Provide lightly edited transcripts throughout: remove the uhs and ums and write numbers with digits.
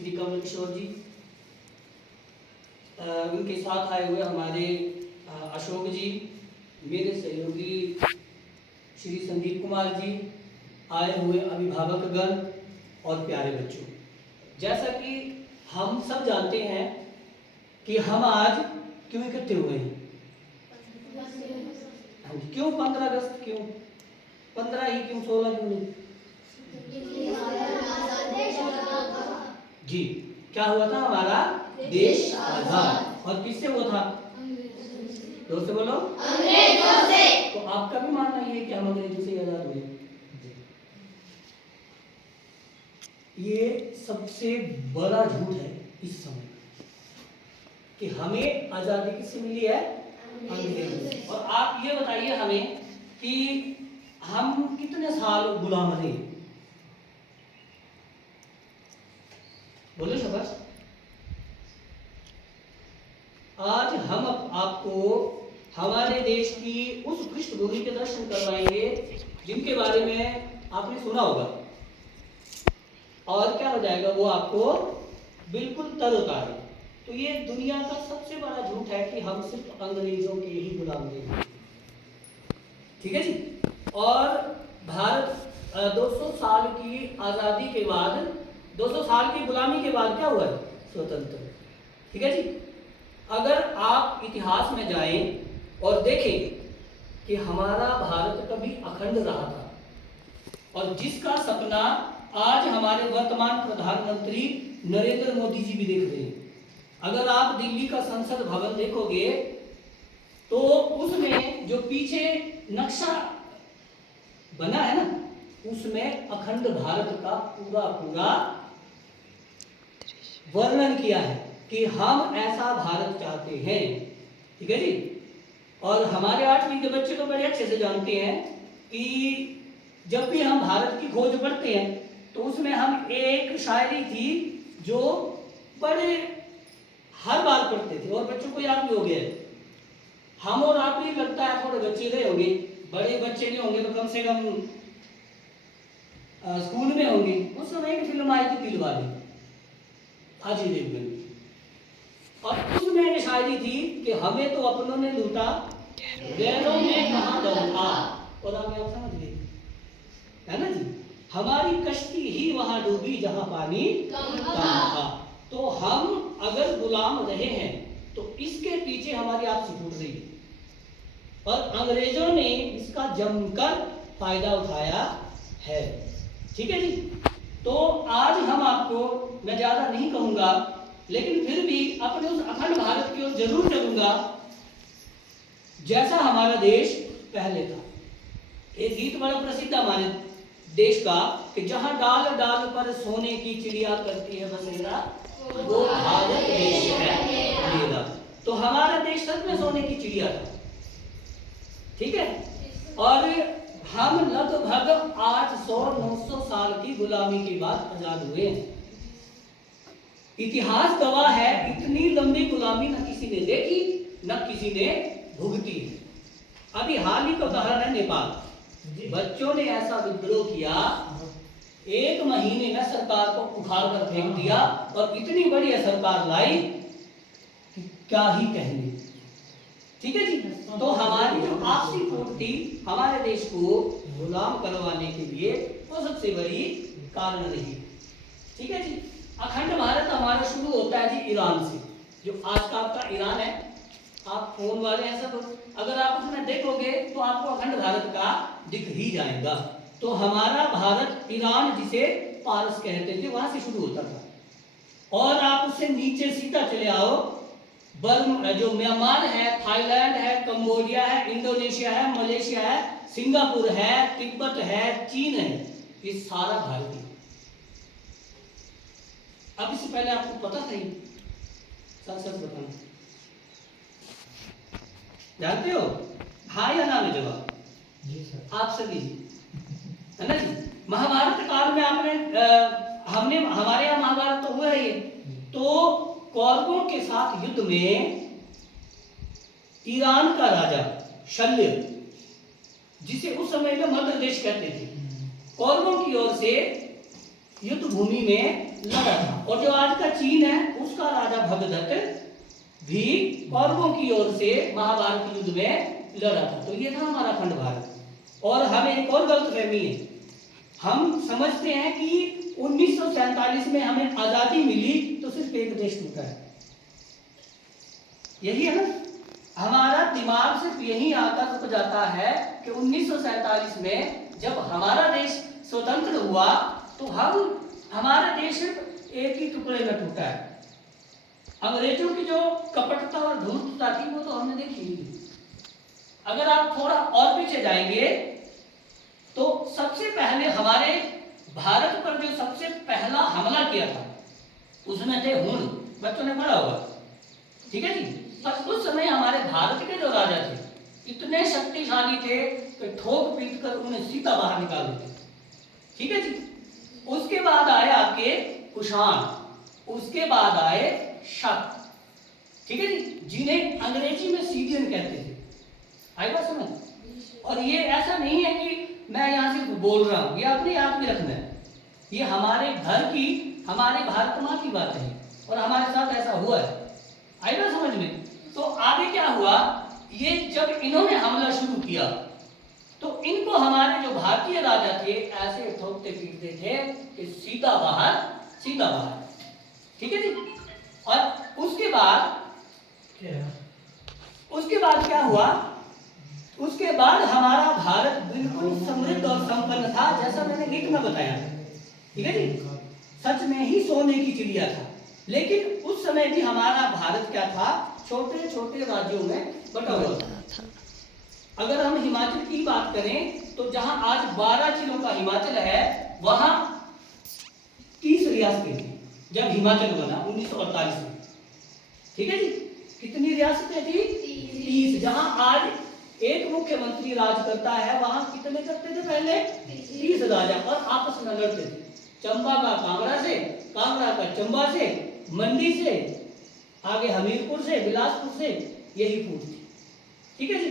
श्री कमल किशोर जी, उनके साथ आए हुए हमारे अशोक जी, मेरे सहयोगी श्री संदीप कुमार जी, आए हुए अभिभावकगण और प्यारे बच्चों, जैसा कि हम सब जानते हैं कि हम आज क्यों इकट्ठे हुए हैं। क्यों 15 अगस्त, क्यों 15 ही, क्यों 16 क्यों नहीं? जी, क्या हुआ था? हमारा देश आजाद। और किससे हुआ था? जोर से बोलो। अंग्रेजों से। तो आपका भी मानना ये है कि हम अंग्रेजों से आजाद हुए? ये सबसे बड़ा झूठ है इस समय कि हमें आजादी किससे मिली है? अंग्रेजों से। और आप ये बताइए हमें कि हम कितने साल गुलाम रहे? बोलो शाबाश। आज हम आपको हमारे देश की उस पृष्ठभूमि के दर्शन करवाएंगे जिनके बारे में आपने सुना होगा, और क्या हो जाएगा वो आपको बिल्कुल तरोताजा। तो ये दुनिया का सबसे बड़ा झूठ है कि हम सिर्फ अंग्रेजों के ही गुलाम नहीं, ठीक है जी। और भारत 200 साल की आजादी के बाद, 200 साल की गुलामी के बाद क्या हुआ है? स्वतंत्र, ठीक है जी। अगर आप इतिहास में जाएं और देखें कि हमारा भारत कभी अखंड रहा था, और जिसका सपना आज हमारे वर्तमान प्रधानमंत्री नरेंद्र मोदी जी भी देख रहे हैं। अगर आप दिल्ली का संसद भवन देखोगे तो उसमें जो पीछे नक्शा बना है ना, उसमें अखंड भारत का पूरा पूरा वर्णन किया है कि हम ऐसा भारत चाहते हैं, ठीक है जी। और हमारे 8वीं के बच्चे तो बड़े अच्छे से जानते हैं कि जब भी हम भारत की खोज पढ़ते हैं तो उसमें हम एक शायरी थी जो बड़े हर बार पढ़ते थे और बच्चों को याद भी हो गया है। हम और आप भी लगता है थोड़े बच्चे रहे होंगे, बड़े बच्चे नहीं होंगे तो कम से कम स्कूल में होंगे। उस समय एक फिल्म आई थी दिलवाले, अजय देवगन की, और उसमें ये शायरी थी कि हमें तो अपनों ने लूटा, गैरों में कहां दम था। और आगे आप समझ गए, है ना जी। हमारी कश्ती ही वहां डूबी जहां पानी कम था। तो हम अगर गुलाम रहे हैं तो इसके पीछे हमारी आपसी टूट रही है, और अंग्रेजों ने इसका जमकर फायदा उठाया है, ठीक है जी। तो आज हम आपको, मैं ज्यादा नहीं कहूंगा लेकिन फिर भी अपने उस अखंड भारत की ओर जरूर चलूंगा जैसा हमारा देश पहले था। एक गीत बड़ा प्रसिद्ध हमारे देश का कि जहां डाल डाल पर सोने की चिड़िया करती है बसेरा, वो भारत देश है मेरा। तो हमारा देश सच में सोने की चिड़िया था, ठीक है। और हम लगभग 800-900 साल की गुलामी के बाद आजाद हुए हैं। इतिहास गवाह है, इतनी लंबी गुलामी न किसी ने देखी न किसी ने भुगती। अभी हाल ही का उदाहरण है नेपाल। बच्चों ने ऐसा विद्रोह किया, 1 महीने में सरकार को उखाड़ कर फेंक दिया, और इतनी बड़ी सरकार लाई कि क्या ही कहने, ठीक है जी। तो हमारी जो आपसी फूट थी हमारे देश को गुलाम करवाने के लिए, वो सबसे बड़ी कारण रही, ठीक है जी। अखंड भारत हमारा शुरू होता है जी ईरान से, जो आज का आपका ईरान है। आप फोन वाले हैं सब, अगर आप उसमें देखोगे तो आपको अखंड भारत का दिख ही जाएगा। तो हमारा भारत ईरान, जिसे पारस कहते थे, वहां से शुरू होता था। और आप उससे नीचे सीधा चले आओ, बर्मा, जो म्यांमार है, थाईलैंड है, कंबोडिया है, इंडोनेशिया है, मलेशिया है, सिंगापुर है, तिब्बत है, चीन है, ये सारा भारतीय। अब इससे पहले आपको पता था? सच सच बताना, जानते हो? हाँ या ना में जवाब जी सर, आप सभी, है ना जी। महाभारत काल में आपने हमने हमारे यहाँ महाभारत तो हुआ ही, तो कौरवों के साथ युद्ध में ईरान का राजा शल्य, जिसे उस समय में मध्य देश कहते थे, कौरवों की ओर से युद्ध भूमि में लड़ा था। और जो आज का चीन है उसका राजा भगदत्त भी कौरवों की ओर से महाभारत युद्ध में लड़ा था। तो ये था हमारा अखंड भारत। और हमें एक और गलतफहमी है, हम समझते हैं कि 1947 में हमें आजादी मिली तो सिर्फ एक देश टूटा है, यही है ना। हमारा दिमाग सिर्फ यही आकर रुक जाता है कि 1947 में जब हमारा देश स्वतंत्र हुआ तो हमारा देश सिर्फ एक ही टुकड़े में टूटा है। अंग्रेजों की जो कपटता और धूर्तता थी वो तो हमने देखी नहीं। अगर आप थोड़ा और पीछे जाएंगे तो सबसे पहले हमारे भारत पर जो सबसे पहला हमला किया था उसमें थे हुण, बच्चों ने पढ़ा होगा, ठीक है जी। पर उस समय हमारे भारत के जो राजा थे इतने शक्तिशाली थे कि ठोक पीट कर उन्हें सीधा बाहर निकाल देते, ठीक है जी। उसके बाद आए आपके कुषाण, उसके बाद आए शक, ठीक है जी, जिन्हें अंग्रेजी में सीडियन कहते थे। आई बात समझ? और ये ऐसा नहीं है कि मैं यहाँ सिर्फ बोल रहा हूँ, ये आपने याद भी रखना है, ये हमारे घर की, हमारे भारत माँ की बात है और हमारे साथ ऐसा हुआ है। आई बात समझ में? तो आगे क्या हुआ, ये जब इन्होंने हमला शुरू किया तो इनको हमारे जो भारतीय राजा थे ऐसे ठोकते पीटते थे कि सीधा बाहर, सीधा बाहर, ठीक है जी। और उसके बाद क्या हुआ, उसके बाद हमारा भारत बिल्कुल समृद्ध और संपन्न था, जैसा मैंने गीत में बताया, ठीक है जी। सच में ही सोने की चिड़िया था। लेकिन उस समय भी हमारा भारत क्या था, छोटे छोटे राज्यों में बटा हुआ था। अगर हम हिमाचल की बात करें तो जहां आज 12 जिलों का हिमाचल है वहां 30 रियासतें थी जब हिमाचल बना 1948 में, ठीक है जी। कितनी रियासतें थी? 30। जहां आज एक मुख्यमंत्री राज करता है वहां कितने करते थे पहले? 30 राजा, और आपस में लड़ते थे। चंबा का कांगड़ा से, कांगड़ा का चंबा से, मंडी से, आगे हमीरपुर से, बिलासपुर से, यही पूछ थी, ठीक है जी।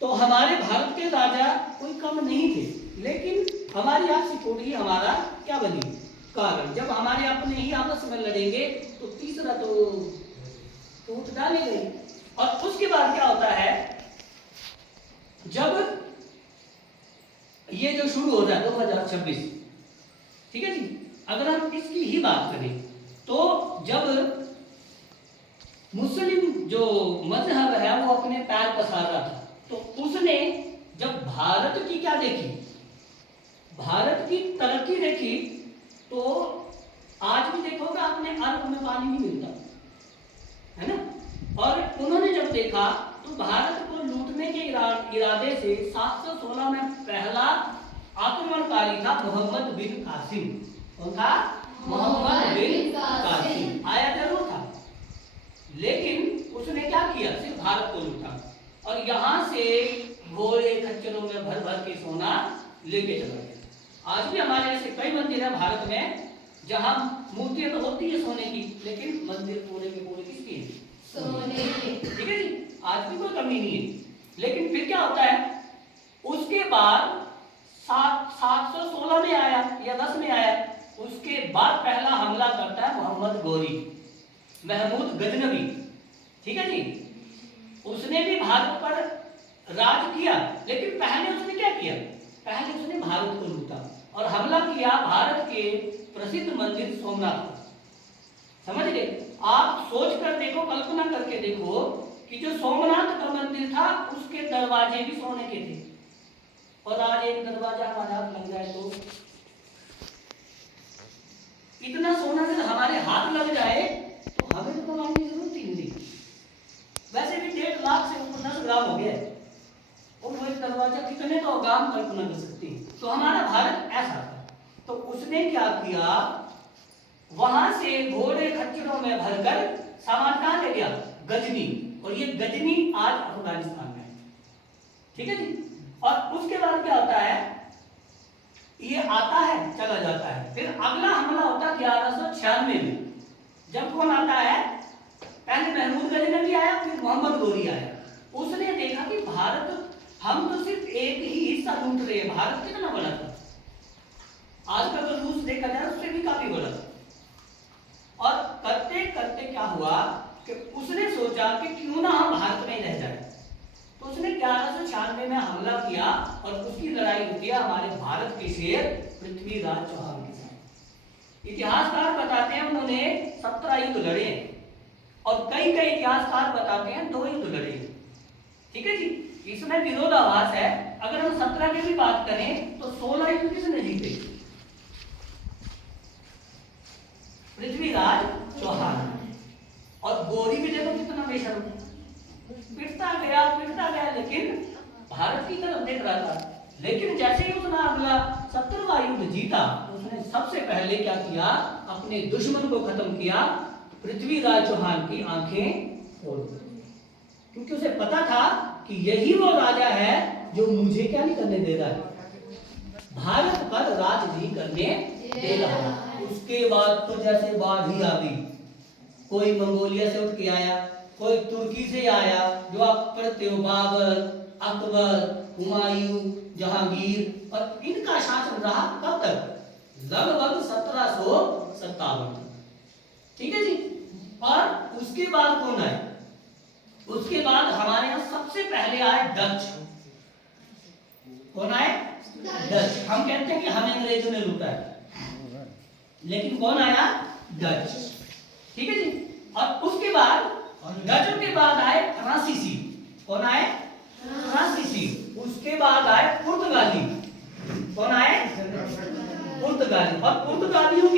तो हमारे भारत के राजा कोई कम नहीं थे, लेकिन हमारी आपसी कोड़ी हमारा क्या बनी कारण। जब हमारे अपने ही आपस में लड़ेंगे तो तीसरा तो टूट डालेंगे। और उसके बाद क्या होता है, जब ये जो शुरू हो रहा है 2026, ठीक है जी। अगर हम इसकी ही बात करें तो जब मुस्लिम जो मजहब है वो अपने पैर पसार रहा था तो उसने जब भारत की क्या देखी, भारत की तरक्की देखी, तो आज भी देखोगे आपने अरब में पानी नहीं मिलता है ना। और उन्होंने जब देखा तो भारत को लूटने के इरादे से 716 में पहला आक्रमणकारी था मोहम्मद बिन कासिम। कौन था? मोहम्मद बिन कासिम। आया जरूर था, लेकिन उसने क्या किया, सिर्फ भारत को लूटा और यहां से घोड़े खच्चरों में भर भर के सोना लेके चला गया। आज भी हमारे ऐसे कई मंदिर है भारत में जहां मूर्तियां तो होती है सोने की, लेकिन मंदिर पूरे के पूरे किसके हैं? सोने के, ठीक है जी। आज भी कोई कमी नहीं है। लेकिन फिर क्या होता है, उसके बाद 716 में आया या 10 में आया, उसके बाद पहला हमला करता है मोहम्मद गोरी, महमूद गजनवी, ठीक है जी। उसने भी भारत पर राज किया, लेकिन पहले उसने क्या किया, पहले उसने भारत को लूटा और हमला किया भारत के प्रसिद्ध मंदिर सोमनाथ पर। समझ गए? आप सोच कर देखो, कल्पना करके देखो कि जो सोमनाथ का मंदिर था उसके दरवाजे भी सोने के थे, और आज एक दरवाजा हमारे हाथ लग जाए तो इतना सोना अगर हमारे हाथ लग जाए तो हमें तो कमाने की जरूरत ही नहीं। वैसे भी 1.5 लाख से ऊपर 10 ग्राम हो गया, और वो एक दरवाजा कितने तो गांव कल्पना कर सकते हैं। तो हमारा भारत ऐसा था। तो उसने क्या किया, वहां से घोड़े खच्चरों में भरकर सामान कहां ले गया? गजनी, और ये गजनी आज अफगानिस्तान में है, ठीक है जी। और उसके बाद क्या होता है, ये आता है चला जाता है। फिर अगला हमला होता है 1196 में, जब कौन आता है, पहले महमूद गजनवी आया, फिर मोहम्मद गोरी आया। उसने देखा कि भारत, हम तो सिर्फ एक ही हिस्सा लूट रहे हैं, भारत कितना बड़ा था। आज का जो रूस देखा जाए उससे भी काफी बड़ा था। और करते करते क्या हुआ कि उसने सोचा कि क्यों ना हम भारत में ही रह जाए। तो उसने 1196 में हमला किया और उसकी लड़ाई होती है हमारे भारत के शेर पृथ्वीराज चौहान के साथ। इतिहासकार बताते हैं उन्होंने 17 युद्ध लड़े और कई कई इतिहासकार बताते हैं 2 युद्ध लड़े। ठीक है जी, इसमें विरोधाभास है। अगर हम 17 की भी बात करें तो 16 युद्ध किसने जीते? पृथ्वीराज चौहान। और गोरी भी देखो कितना बेशर्म, पिटता गया लेकिन भारत की तरफ देख रहा था। लेकिन जैसे ही उसने अगला 17वां युद्ध जीता, उसने सबसे पहले क्या किया? अपने दुश्मन को खत्म किया, पृथ्वीराज चौहान की आंखें फोड़ दी। क्योंकि उसे पता था कि यही वो राजा है जो मुझे क्या नहीं करने दे रहा है, भारत पर राज नहीं करने दे रहा है। उसके बाद तो जैसे बाढ़ ही आ गई, कोई मंगोलिया से उठ के आया, कोई तुर्की से आया, जो आप पढ़ते हो बाबर, अकबर, हुमायूं, जहांगीर, और इनका शासन रहा कब तक? लगभग 1757। ठीक है जी। और उसके बाद कौन आए? उसके बाद हमारे यहाँ सबसे पहले आए डच। कौन आए? डच। हम कहते हैं कि हमें अंग्रेजों ने लूटा है, लेकिन कौन आया? डच। ठीक है जी। और उसके बाद डचों के बाद आए फ्रांसीसी। कौन आए? फ्रांसीसी। उसके बाद आए पुर्तगाली। कौन आए? पुर्तगाली। और पुर्तगालियों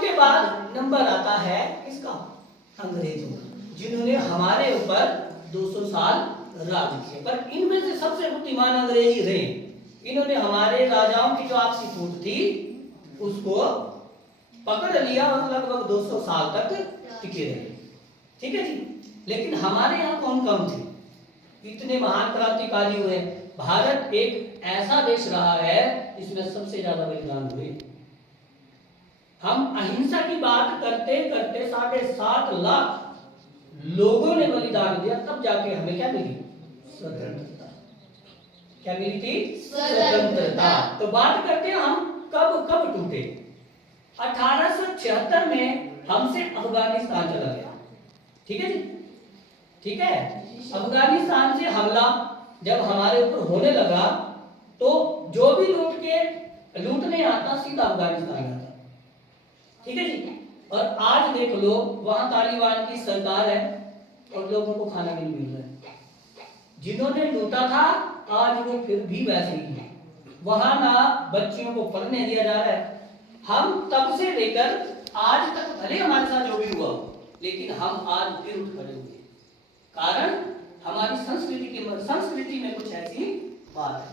के बाद नंबर आता है किसका? अंग्रेजों का, जिन्होंने हमारे ऊपर 200 साल राज किया। पर इनमें से सबसे बुद्धिमान अंग्रेज ही रहे। इन्होंने हमारे राजाओं की जो आपसी फूट थी उसको पकड़ लिया और लगभग 200 साल तक टिके रहे। ठीक है जी। लेकिन हमारे यहाँ कौन कौन थे? इतने महान क्रांतिकारी हुए। भारत एक ऐसा देश रहा है जिसमें सबसे ज्यादा बलिदान हुए। हम अहिंसा की बात करते करते 7.5 लाख लोगों ने बलिदान दिया, तब जाके हमें क्या मिली? स्वतंत्रता। क्या मिली थी? स्वतंत्रता। तो बात करते हैं हम कब कब टूटे। 1876 में हमसे अफगानिस्तान चला गया। ठीक है जी। ठीक है। अफगानिस्तान से हमला जब हमारे ऊपर होने लगा तो जो भी लूटने आता सीधा अफगानिस्तान आता। ठीक है जी। और आज देख लो, वहां तालिबान की सरकार है और लोगों को खाना नहीं मिल रहा है। जिन्होंने लूटा था आज वो फिर भी वैसे ही है। वहां ना बच्चियों को पढ़ने दिया जा रहा है। हम तब से लेकर आज तक भले हमारे साथ जो भी हुआ, लेकिन हम आज फिर उठ खड़े हुए। कारण हमारी संस्कृति में कुछ ऐसी बात है।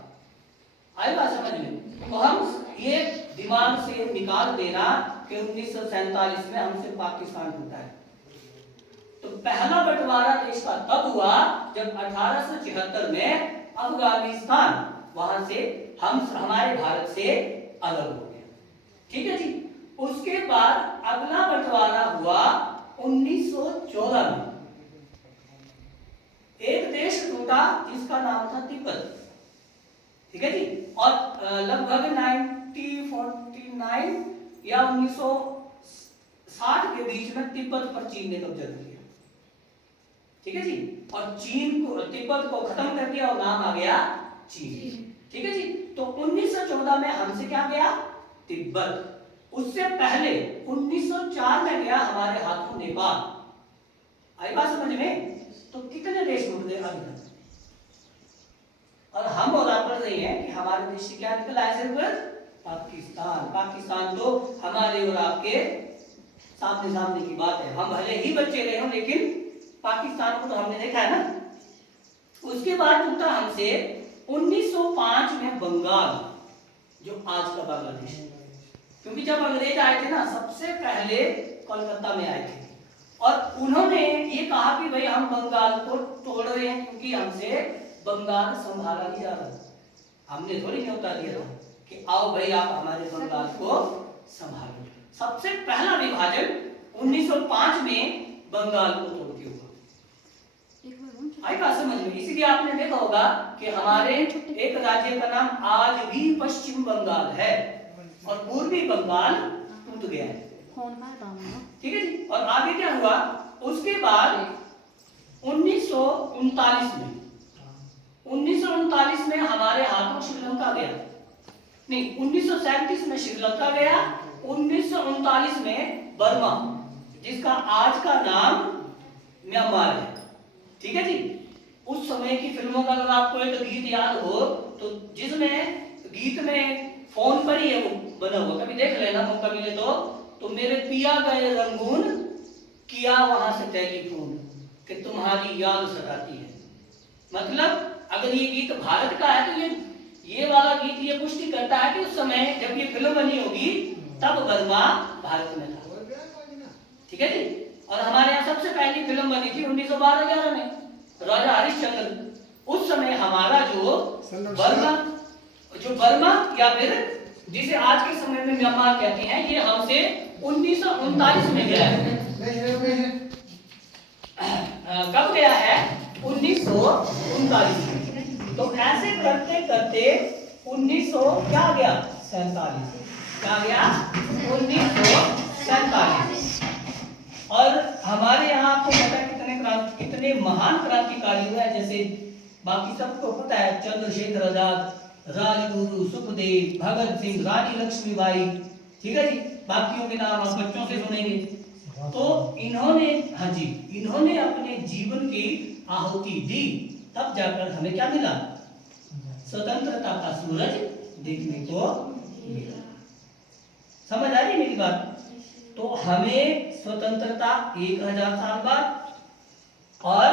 आई बात समझ में? तो हम ये दिमाग से निकाल देना कि 1947 में हमसे पाकिस्तान टूटा है। तो पहला बंटवारा देश का तब हुआ जब 1876 में अफगानिस्तान वहां से हमारे भारत से अलग हो गया। ठीक है जी। उसके बाद अगला बंटवारा हुआ 1914 में। एक देश टूटा जिसका नाम था तिब्बत। ठीक है जी। और लगभग 1949 या 1960 के बीच में तिब्बत पर चीन ने कब्जा कर लिया। ठीक है जी। और तिब्बत को खत्म कर दिया और नाम आ गया चीन। ठीक है जी। तो 1914 में हमसे क्या गया? तिब्बत। उससे पहले 1904 में गया हमारे हाथों नेपाल। आई बात समझ में? तो कितने देश टूट गए अभी तक। और हम और आप पढ़ रहे हैं कि हमारे देश से क्या निकला है? सिर्फ पाकिस्तान। पाकिस्तान तो हमारे और आपके सामने सामने की बात है। हम भले ही बच्चे रहे हो, लेकिन पाकिस्तान को तो हमने देखा है ना। उसके बाद टूटा हमसे 1905 में बंगाल, जो आज का बांग्लादेश है। क्योंकि जब अंग्रेज आए थे ना, सबसे पहले कोलकाता में आए थे और उन्होंने ये कहा कि भाई हम बंगाल को तोड़ रहे हैं क्योंकि हमसे बंगाल संभाला नहीं जा रहा। हमने थोड़ी न्योता दिया था कि आओ भाई आप हमारे बंगाल को संभालो। सबसे पहला विभाजन 1905 में बंगाल को तोड़ के हुआ। आई बात समझ में? इसीलिए आपने देखा होगा कि हमारे एक राज्य का नाम आज भी पश्चिम बंगाल है और पूर्वी बंगाल टूट गया है। ठीक है जी। और आगे क्या हुआ उसके बाद 1939 में हमारे हाथों श्रीलंका गया, नहीं 1937 में श्रीलंका गया, 1939 में बर्मा जिसका आज का नाम म्यांमार है। ठीक है जी। उस समय की फिल्मों का अगर आपको एक गीत याद हो तो जिसमें गीत में फोन पर ही है वो बना हुआ, कभी देख लेना मौका मिले तो मेरे पिया गए रंगून किया वहां से टेलीफोन कि तुम्हारी याद सताती है। मतलब अगर ये गीत भारत का है तो ये वाला गीत ये पुष्टि करता है कि उस समय जब ये फिल्म बनी होगी तब बर्मा भारत में था। ठीक है जी। और हमारे यहाँ सबसे पहली फिल्म बनी थी 1912-11 में, राजा हरिश्चंद्र। उस समय हमारा जो बर्मा या फिर जिसे आज के समय में म्यांमार कहते हैं, ये हमसे 1939 में गया है। कब गया है? 1939 में। तो ऐसे करते करते 1900 क्या गया? 47 क्या गया? 1947। और हमारे यहाँ आपको पता है कितने महान क्रांतिकारी हुए हैं, जैसे बाकी सबको पता है चंद्रशेखर आजाद, राजगुरु, सुखदेव, भगत सिंह, रानी लक्ष्मीबाई। ठीक है जी। बाकियों के नाम आप बच्चों से सुनेंगे। तो इन्होंने अपने जीवन की आहुति दी, तब जाकर हमें क्या मिला? स्वतंत्रता का सूरज देखने को मिला। समझ आ रही मेरी बात? तो हमें स्वतंत्रता 1000 साल बाद और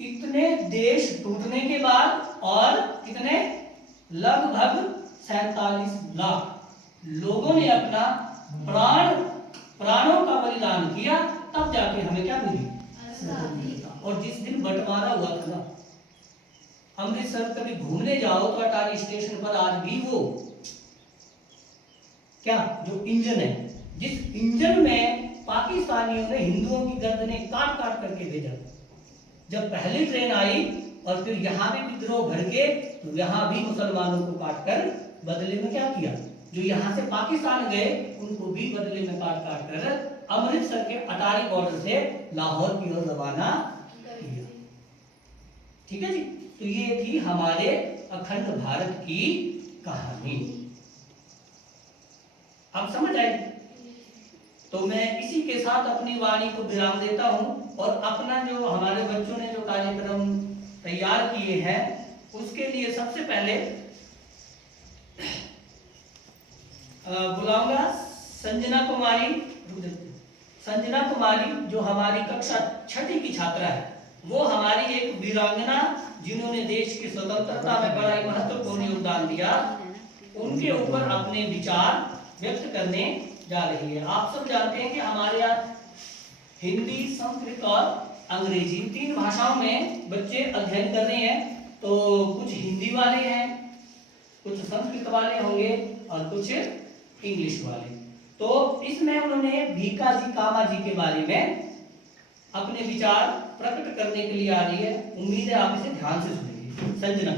इतने देश टूटने के बाद और कितने लगभग 47 लाख लोगों ने अपना प्राणों का बलिदान किया, तब जाके हमें क्या मिली? स्वतंत्रता। और जिस दिन बंटवारा हुआ था ना, अमृतसर कभी घूमने जाओ तो अटारी स्टेशन पर आज भी वो क्या जो इंजन है, जिस इंजन में पाकिस्तानियों ने हिंदुओं की गर्दनें काट काट करके भेजा। जब पहली ट्रेन आई और फिर यहाँ भी विद्रोह भड़के तो यहाँ भी मुसलमानों को काट कर बदले में क्या किया? जो यहाँ से पाकिस्तान गए उनको भी बदले में काट काट कर अमृतसर के अटारी बॉर्डर से लाहौर की ओर रवाना किया। ठीक है जी। तो ये थी हमारे अखंड भारत की कहानी। आप समझ आए? तो मैं इसी के साथ अपनी वाणी को विराम देता हूं और अपना जो हमारे बच्चों ने जो कार्यक्रम तैयार किए हैं उसके लिए सबसे पहले बुलाऊंगा संजना कुमारी जो हमारी कक्षा 6ठी की छात्रा है। वो हमारी एक वीरांगना जिन्होंने देश की स्वतंत्रता में बड़ा ही महत्वपूर्ण योगदान दिया, उनके ऊपर अपने विचार व्यक्त करने जा रही है। आप सब जानते हैं कि हमारे यहाँ हिंदी, संस्कृत और अंग्रेजी 3 भाषाओं में बच्चे अध्ययन कर रहे हैं। तो कुछ हिंदी वाले हैं, कुछ संस्कृत वाले होंगे और कुछ इंग्लिश वाले। तो इसमें उन्होंने भीका जी कामा जी के बारे में अपने विचार प्रकट करने के लिए आ रही है। उम्मीद है आप इसे ध्यान से सुनेंगे। संजना।